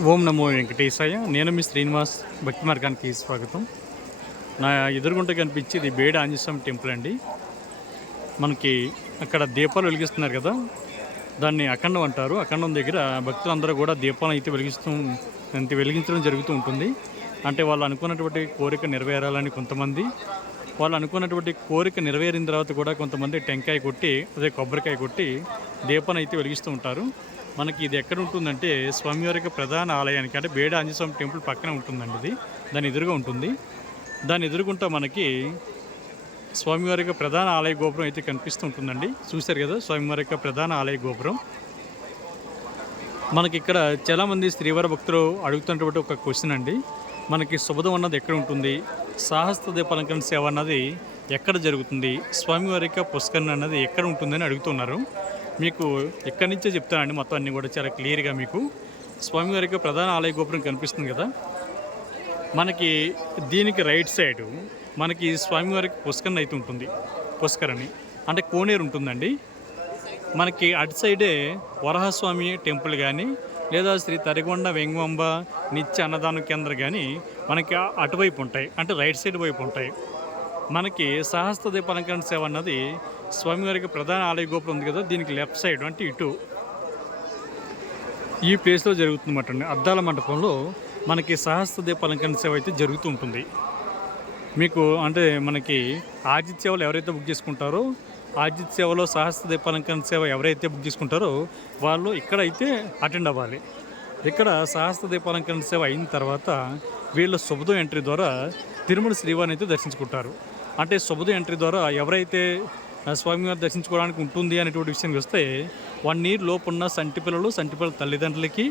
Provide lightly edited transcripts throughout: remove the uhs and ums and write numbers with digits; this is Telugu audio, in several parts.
ఓం నమో వెంకటేశాయ. నేను మీ శ్రీనివాస్. భక్తి మార్గానికి స్వాగతం. నా ఎదురుగుంట కనిపించేది బేడ ఆంజనేయస్వామి టెంపుల్ అండి. మనకి అక్కడ దీపాలు వెలిగిస్తున్నారు కదా, దాన్ని అఖండం అంటారు. అఖండం దగ్గర భక్తులందరూ కూడా దీపాలను అయితే వెలిగించడం జరుగుతూ ఉంటుంది. అంటే వాళ్ళు అనుకున్నటువంటి కోరిక నెరవేరాలని కొంతమంది, వాళ్ళు అనుకున్నటువంటి కోరిక నెరవేరిన తర్వాత కూడా కొంతమంది టెంకాయ కొట్టి, అదే కొబ్బరికాయ కొట్టి దీపాన్ని అయితే వెలిగిస్తూ ఉంటారు. మనకి ఇది ఎక్కడ ఉంటుందంటే స్వామివారి యొక్క ప్రధాన ఆలయానికి, అంటే బేడ ఆంజనేయ స్వామి టెంపుల్ పక్కన ఉంటుందండి. ఇది దాని ఎదురుగా ఉంటుంది. దాని ఎదురుగుంటా మనకి స్వామివారి యొక్క ప్రధాన ఆలయ గోపురం అయితే కనిపిస్తూ ఉంటుందండి. చూశారు కదా స్వామివారి యొక్క ప్రధాన ఆలయ గోపురం. మనకి ఇక్కడ చాలామంది శ్రీవారి భక్తులు అడుగుతున్నటువంటి ఒక క్వశ్చన్ అండి, మనకి శుభదం అన్నది ఎక్కడ ఉంటుంది, సాహస్ర దీపాలంకరణ సేవ అన్నది ఎక్కడ జరుగుతుంది, స్వామివారి యొక్క పుష్కరణ అన్నది ఎక్కడ ఉంటుందని అడుగుతున్నారు. మీకు ఎక్కడి నుంచే చెప్తానండి మొత్తం అన్నీ కూడా చాలా క్లియర్గా. మీకు స్వామివారి యొక్క ప్రధాన ఆలయ గోపురం కనిపిస్తుంది కదా, మనకి దీనికి రైట్ సైడు మనకి స్వామివారికి పుష్కరణ అయితే ఉంటుంది. పుష్కరణి అంటే కోనేరు ఉంటుందండి. మనకి అటు సైడే వరహస్వామి టెంపుల్ కానీ, లేదా శ్రీ తరిగొండ వెంగమాంబ నిత్య అన్నదాన కేంద్రం కానీ మనకి అటువైపు ఉంటాయి, అంటే రైట్ సైడ్ వైపు ఉంటాయి. మనకి సహస్ర దీపాలంకరణ సేవ అన్నది స్వామివారికి ప్రధాన ఆలయ గోపురం ఉంది కదా, దీనికి లెఫ్ట్ సైడ్ అంటే ఇటు ఈ ప్లేస్లో జరుగుతుందన్నమాట అండి. అద్దాల మండపంలో మనకి సహస్ర దీపాలంకరణ సేవ అయితే జరుగుతూ ఉంటుంది. మీకు అంటే మనకి ఆజిత్ సేవలు ఎవరైతే బుక్ చేసుకుంటారో, ఆజిత్ సేవలో సహస్ర దీపాలంకరణ సేవ ఎవరైతే బుక్ చేసుకుంటారో వాళ్ళు ఇక్కడైతే అటెండ్ అవ్వాలి. ఇక్కడ సహస్ర దీపాలంకరణ సేవ అయిన తర్వాత వీళ్ళ శుభదం ఎంట్రీ ద్వారా తిరుమల శ్రీవారిని అయితే దర్శించుకుంటారు. అంటే శుభదం ఎంట్రీ ద్వారా ఎవరైతే స్వామివారి దర్శించుకోవడానికి ఉంటుంది అనేటువంటి విషయానికి వస్తే 1 year లోపు ఉన్న సంటిపిల్లల తల్లిదండ్రులకి,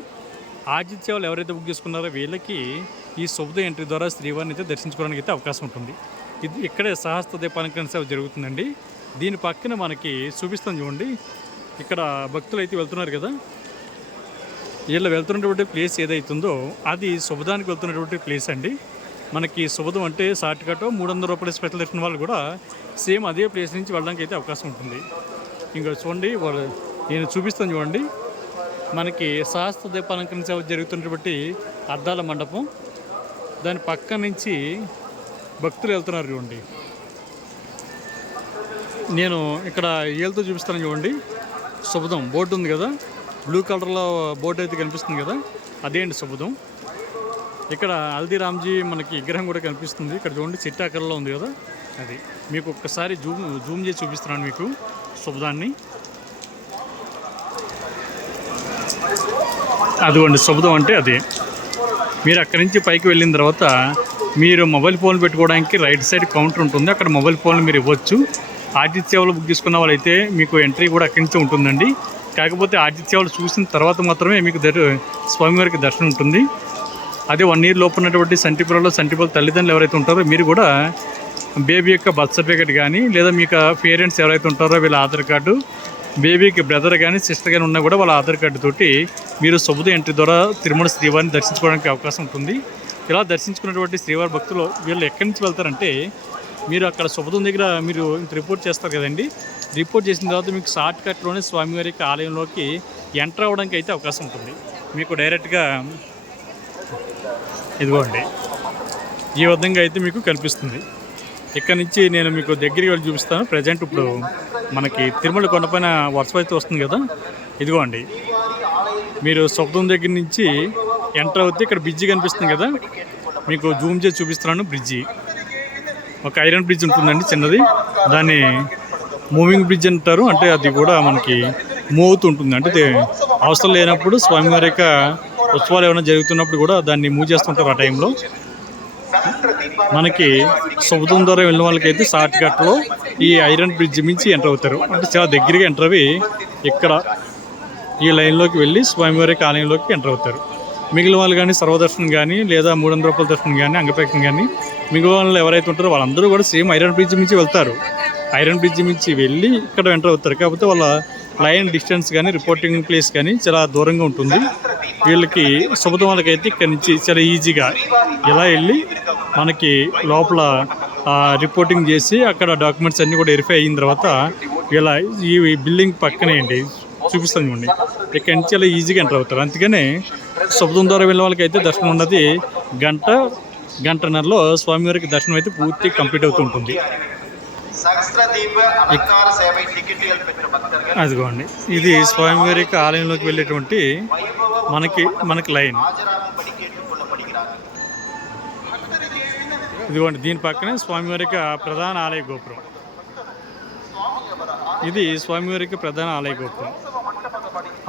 ఆజిత్ సేవలు ఎవరైతే బుక్ చేసుకున్నారో వీళ్ళకి ఈ శుభదం ఎంట్రీ ద్వారా శ్రీవారిని అయితే దర్శించుకోవడానికి అయితే అవకాశం ఉంటుంది. ఇది ఇక్కడే సహస్ర దీపాలంకరణ సేవ జరుగుతుందండి. దీని పక్కన మనకి చూపిస్తాం చూడండి, ఇక్కడ భక్తులు అయితే వెళ్తున్నారు కదా, వీళ్ళు వెళ్తున్నటువంటి ప్లేస్ ఏదైతుందో అది శుభదానికి వెళ్తున్నటువంటి ప్లేస్ అండి. మనకి శుభదం అంటే షార్ట్ కట్ 300 రూపాయల స్పెషల్ దర్శనం వాళ్ళు కూడా సేమ్ అదే ప్లేస్ నుంచి వెళ్ళడానికి అయితే అవకాశం ఉంటుంది. ఇంకా చూడండి, వాళ్ళు నేను చూపిస్తాను చూడండి, మనకి సహస్ర దీపాలంకరణ సేవ జరుగుతున్నటువంటి అద్దాల మండపం, దాని పక్క నుంచి భక్తులు వెళ్తున్నారు చూడండి. నేను ఇక్కడ ఏళ్ళతో చూపిస్తాను చూడండి, శుభదం బోర్డు ఉంది కదా, బ్లూ కలర్లో బోర్డు అయితే కనిపిస్తుంది కదా, అదేంటి శుభదం. ఇక్కడ హల్దీరామ్జీ మనకి విగ్రహం కూడా కనిపిస్తుంది. ఇక్కడ చూడండి చిట్టాకరలో ఉంది కదా, అది మీకు ఒక్కసారి జూమ్ చేసి చూపిస్తున్నాను మీకు శుభదాన్ని. అదిగోండి శుభదం అంటే అదే. మీరు అక్కడి నుంచి పైకి వెళ్ళిన తర్వాత మీరు మొబైల్ ఫోన్ పెట్టుకోవడానికి రైట్ సైడ్ కౌంటర్ ఉంటుంది, అక్కడ మొబైల్ ఫోన్లు మీరు ఇవ్వచ్చు. ఆర్జిత్ సేవలు బుక్ చేసుకున్న వాళ్ళైతే మీకు ఎంట్రీ కూడా అక్కడి నుంచి ఉంటుందండి. కాకపోతే ఆర్జిత్ సేవలు చూసిన తర్వాత మాత్రమే మీకు స్వామివారికి దర్శనం ఉంటుంది. అదే 1 year లోపు ఉన్నటువంటి సంటిపిల్లల తల్లిదండ్రులు ఎవరైతే ఉంటారో మీరు కూడా బేబీ యొక్క బర్త్ సర్టిఫికేట్ కానీ, లేదా మీకు పేరెంట్స్ ఎవరైతే ఉంటారో వీళ్ళ ఆధార్ కార్డు, బేబీకి బ్రదర్ కానీ సిస్టర్ కానీ ఉన్నా కూడా వాళ్ళ ఆధార్ కార్డు తోటి మీరు శుభదం ఎంట్రీ ద్వారా తిరుమల శ్రీవారిని దర్శించుకోవడానికి అవకాశం ఉంటుంది. ఇలా దర్శించుకున్నటువంటి శ్రీవారి భక్తులు వీళ్ళు ఎక్కడి నుంచి వెళ్తారంటే, మీరు అక్కడ శుభదం దగ్గర మీరు రిపోర్ట్ చేస్తారు కదండి, రిపోర్ట్ చేసిన తర్వాత మీకు షార్ట్ కట్లోనే స్వామివారి యొక్క ఆలయంలోకి ఎంటర్ అవ్వడానికి అయితే అవకాశం ఉంటుంది. మీకు డైరెక్ట్గా ఇదిగోండి ఈ విధంగా అయితే మీకు కనిపిస్తుంది. ఇక్కడ నుంచి నేను మీకు దగ్గరికి వెళ్ళి చూపిస్తాను. ప్రజెంట్ ఇప్పుడు మనకి తిరుమల కొండపైన వర్షం అయితే వస్తుంది కదా, ఇదిగోండి మీరు శుభదం దగ్గర నుంచి ఎంటర్ అవుతే ఇక్కడ బ్రిడ్జి కనిపిస్తుంది కదా, మీకు జూమ్ చేసి చూపిస్తున్నాను. బ్రిడ్జి ఒక ఐరన్ బ్రిడ్జ్ ఉంటుందండి చిన్నది, దాన్ని మూవింగ్ బ్రిడ్జ్ అంటారు. అంటే అది కూడా మనకి మూవ్ అవుతూ ఉంటుంది, అంటే అవసరం లేనప్పుడు స్వామివారి యొక్క ఉత్సవాలు ఏమైనా జరుగుతున్నప్పుడు కూడా దాన్ని మూవ్ చేస్తుంటారు. ఆ టైంలో మనకి శుభదం ద్వారా వెళ్ళిన వాళ్ళకైతే షార్ట్ కట్లో ఈ ఐరన్ బ్రిడ్జ్ మించి ఎంటర్ అవుతారు. అంటే చాలా దగ్గరగా ఎంటర్ అవి ఇక్కడ ఈ లైన్లోకి వెళ్ళి స్వామివారి ఆలయంలోకి ఎంటర్ అవుతారు. మిగిలిన వాళ్ళు కానీ సర్వదర్శనం కానీ, లేదా 300 రూపాయల దర్శనం కానీ, అంగప్రదక్షిణ కానీ, మిగిలిన వాళ్ళు ఎవరైతే ఉంటారో వాళ్ళందరూ కూడా సేమ్ ఐరన్ బ్రిడ్జ్ మించి వెళ్తారు. ఐరన్ బ్రిడ్జ్ మించి వెళ్ళి ఇక్కడ ఎంటర్ అవుతారు. కాకపోతే వాళ్ళ లైన్ డిస్టెన్స్ కానీ, రిపోర్టింగ్ ప్లేస్ కానీ చాలా దూరంగా ఉంటుంది. వీళ్ళకి శుభదం వాళ్ళకైతే ఇక్కడ నుంచి చాలా ఈజీగా ఇలా వెళ్ళి మనకి లోపల రిపోర్టింగ్ చేసి అక్కడ డాక్యుమెంట్స్ అన్నీ కూడా వెరిఫై అయిన తర్వాత ఇలా ఈ బిల్డింగ్ పక్కనే అండి చూపిస్తాను చూడండి. ఇక్కడ నుంచి చాలా ఈజీగా ఎంటర్ అవుతారు. అందుకనే శబ్దం ద్వారా వెళ్ళిన వాళ్ళకి అయితే దర్శనం ఉన్నది గంటన్నరలో స్వామివారికి దర్శనం అయితే పూర్తి కంప్లీట్ అవుతూ ఉంటుంది. అదిగోండి, ఇది స్వామివారికి ఆలయంలోకి వెళ్ళేటువంటి మనకి లైన్. ఇదిగోండి, దీని పక్కనే స్వామివారికి ప్రధాన ఆలయ గోపురం. ఇది స్వామివారికి ప్రధాన ఆలయ గోపురం.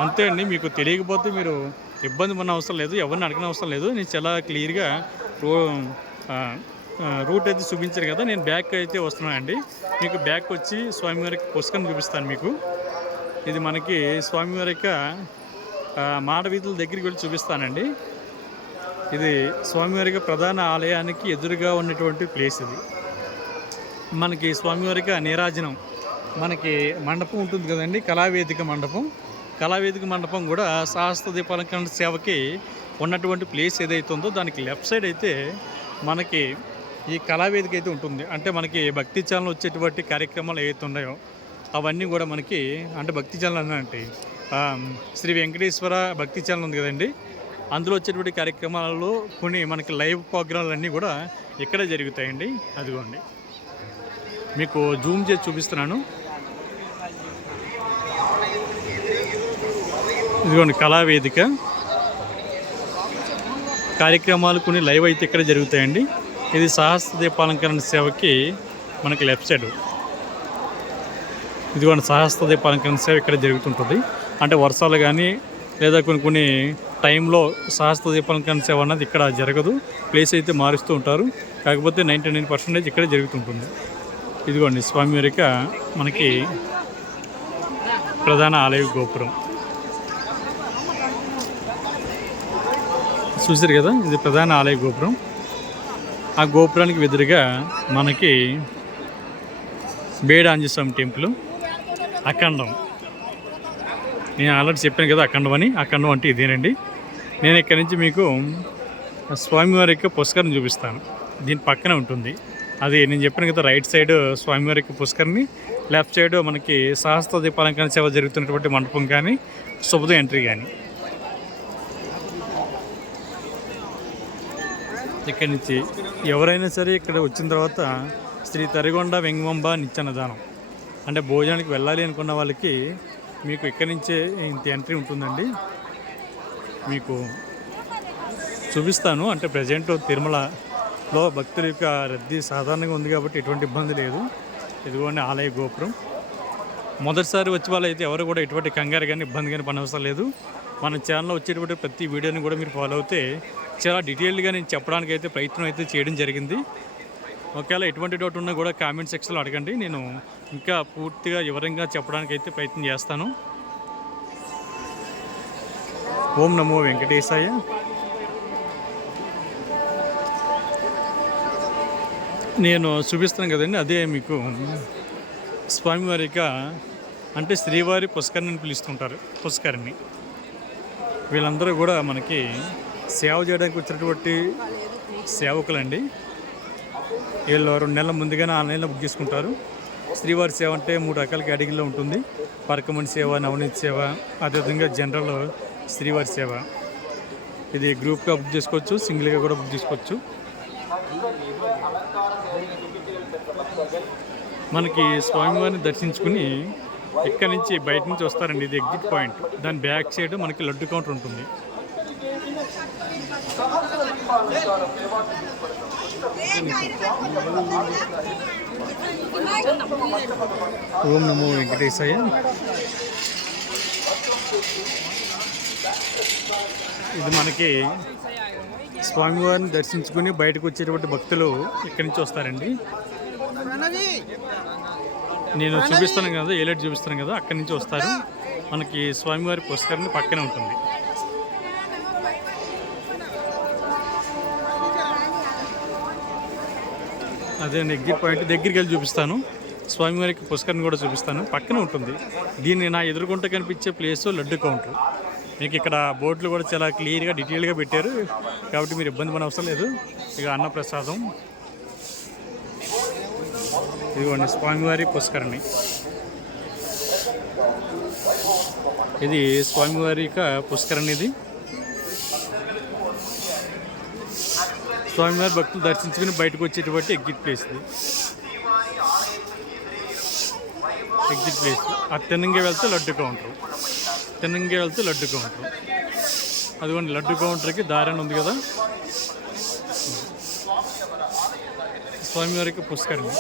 అంతే అండి. మీకు తెలియకపోతే మీరు ఇబ్బంది పడిన అవసరం లేదు, ఎవరిని అడగని అవసరం లేదు. నేను చాలా క్లియర్గా రూట్ అయితే చూపించారు కదా. నేను బ్యాక్ అయితే వస్తున్నాను అండి. మీకు బ్యాక్ వచ్చి స్వామివారికి పుస్తకం చూపిస్తాను మీకు. ఇది మనకి స్వామివారికి మాడ వీధుల దగ్గరికి వెళ్ళి చూపిస్తానండి. ఇది స్వామివారికి ప్రధాన ఆలయానికి ఎదురుగా ఉన్నటువంటి ప్లేస్. ఇది మనకి స్వామివారికి నీరాజనం మనకి మండపం ఉంటుంది కదండి, కళావేదిక మండపం కూడా సహస్ర దీపాలంకరణ సేవకి ఉన్నటువంటి ప్లేస్ ఏదైతే ఉందో దానికి లెఫ్ట్ సైడ్ అయితే మనకి ఈ కళావేదిక అయితే ఉంటుంది. అంటే మనకి భక్తి ఛానల్ వచ్చేటువంటి కార్యక్రమాలు ఏవైతే ఉన్నాయో అవన్నీ కూడా మనకి, అంటే భక్తి ఛానల్ అంటే శ్రీ వెంకటేశ్వర భక్తి ఛానల్ ఉంది కదండి, అందులో వచ్చేటువంటి కార్యక్రమాలలో కొన్ని మనకి లైవ్ ప్రోగ్రాంలు అన్నీ కూడా ఇక్కడే జరుగుతాయండి. అదిగోండి, మీకు జూమ్ చేసి చూపిస్తున్నాను. ఇదిగోండి, కళావేదిక కార్యక్రమాలు కొన్ని లైవ్ అయితే ఇక్కడ జరుగుతాయండి. ఇది సహస్ర దీపాలంకరణ సేవకి మనకి లెఫ్ట్ సైడ్. ఇదిగోండి, సహస్ర దీపాలంకరణ సేవ ఇక్కడ జరుగుతుంటుంది. అంటే వర్షాలు కానీ లేదా కొన్ని టైంలో సహస్ర దీపాలంకరణ సేవ అన్నది ఇక్కడ జరగదు. ప్లేస్ అయితే మారుస్తూ ఉంటారు. కాకపోతే 99% ఇక్కడే జరుగుతుంటుంది. ఇదిగోండి, స్వామివారికి మనకి ప్రధాన ఆలయ గోపురం చూసారు కదా. ఇది ప్రధాన ఆలయ గోపురం. ఆ గోపురానికి ఎదురుగా మనకి బేడ ఆంజనేయ స్వామి టెంపుల్, అఖండం. నేను ఆల్రెడీ చెప్పాను కదా అఖండం అని. అఖండం అంటే ఇదేనండి. నేను ఇక్కడి నుంచి మీకు స్వామివారి యొక్క పుష్కరం చూపిస్తాను. దీని పక్కనే ఉంటుంది. అది నేను చెప్పాను కదా, రైట్ సైడ్ స్వామివారి యొక్క పుష్కరిని, లెఫ్ట్ సైడ్ మనకి సహస్ర దీపాలంకరణ సేవ జరుగుతున్నటువంటి మండపం కానీ శుభోదయం ఎంట్రీ కానీ. ఇక్కడి నుంచి ఎవరైనా సరే ఇక్కడ వచ్చిన తర్వాత శ్రీ తరిగొండ వెంగమాంబ నిత్యాన్నదానం అంటే భోజనానికి వెళ్ళాలి అనుకున్న వాళ్ళకి మీకు ఇక్కడి నుంచే ఇంత ఎంట్రీ ఉంటుందండి. మీకు చూపిస్తాను. అంటే ప్రజెంట్ తిరుమలలో భక్తుల యొక్క రద్దీ సాధారణంగా ఉంది కాబట్టి ఎటువంటి ఇబ్బంది లేదు. ఇదిగోండి ఆలయ గోపురం. మొదటిసారి వచ్చే వాళ్ళైతే ఎవరు కూడా ఎటువంటి కంగారు కానీ ఇబ్బంది కానీ పనవసరం లేదు. మన ఛానల్లో వచ్చేటువంటి ప్రతి వీడియోని కూడా మీరు ఫాలో అవుతే చాలా డీటెయిల్డ్గా నేను చెప్పడానికి అయితే ప్రయత్నం అయితే చేయడం జరిగింది. ఒకవేళ ఎటువంటి డౌట్ ఉన్నా కూడా కామెంట్ సెక్షన్లో అడగండి. నేను ఇంకా పూర్తిగా వివరంగా చెప్పడానికి అయితే ప్రయత్నం చేస్తాను. ఓం నమో వెంకటేశాయ. నేను చూపిస్తాను కదండి, అదే మీకు స్వామివారిక అంటే శ్రీవారి పుష్కరిణిని పిలుస్తుంటారు. పుష్కరిణి వీళ్ళందరూ కూడా మనకి సేవ చేయడానికి వచ్చినటువంటి సేవకులండి. వీళ్ళు 2 నెలల ముందుగానే ఆన్లైన్లో బుక్ చేసుకుంటారు. శ్రీవారి సేవ అంటే 3 రకాల కేటగిరీలో ఉంటుంది. పరకమణి సేవ, నవనీతి సేవ, అదేవిధంగా జనరల్ శ్రీవారి సేవ. ఇది గ్రూప్గా బుక్ చేసుకోవచ్చు, సింగిల్గా కూడా బుక్ చేసుకోవచ్చు. మనకి స్వామివారిని దర్శించుకుని ఇక్కడ నుంచి బయట నుంచి వస్తారండి. ఇది ఎగ్జిట్ పాయింట్. దాని బ్యాక్ సైడ్ మనకి లడ్డు కౌంటర్ ఉంటుంది. ఓం నమో వెంకటేశాయ. ఇది మనకి స్వామివారిని దర్శించుకుని బయటకు వచ్చేటువంటి భక్తులు ఇక్కడి నుంచి వస్తారండి. నేను చూపిస్తాను కదా, ఏలెట్ చూపిస్తాను కదా, అక్కడి నుంచి వస్తారు. మనకి స్వామివారి పుష్కరిణి పక్కనే ఉంటుంది. అదే ఎగ్జిట్ పాయింట్ దగ్గరికి వెళ్ళి చూపిస్తాను. స్వామివారికి పుష్కరిణి కూడా చూపిస్తాను. పక్కనే ఉంటుంది. దీన్ని నా ఎదురుకుంట కనిపించే ప్లేస్ లడ్డు కౌంటర్. మీకు ఇక్కడ బోర్డులు కూడా చాలా క్లియర్గా డీటెయిల్గా పెట్టారు కాబట్టి మీరు ఇబ్బంది పడే అవసరం లేదు. ఇక అన్నప్రసాదం. ఇదిగోండి స్వామివారి పుష్కరిణి. ఇది స్వామివారి యొక్క పుష్కరిణి. ఇది స్వామివారి భక్తులు దర్శించుకుని బయటకు వచ్చేటువంటి ఎగ్జిట్ ప్లేస్. ఇది ఎగ్జిట్ ప్లేస్. ఆ తిన్నంగా వెళ్తే లడ్డు కౌంటర్, తిన్నంగా వెళ్తే లడ్డు కౌంటర్. అదిగోండి లడ్డు కౌంటర్కి దారి ఉంది కదా, స్వామివారికి పుష్కరిణి.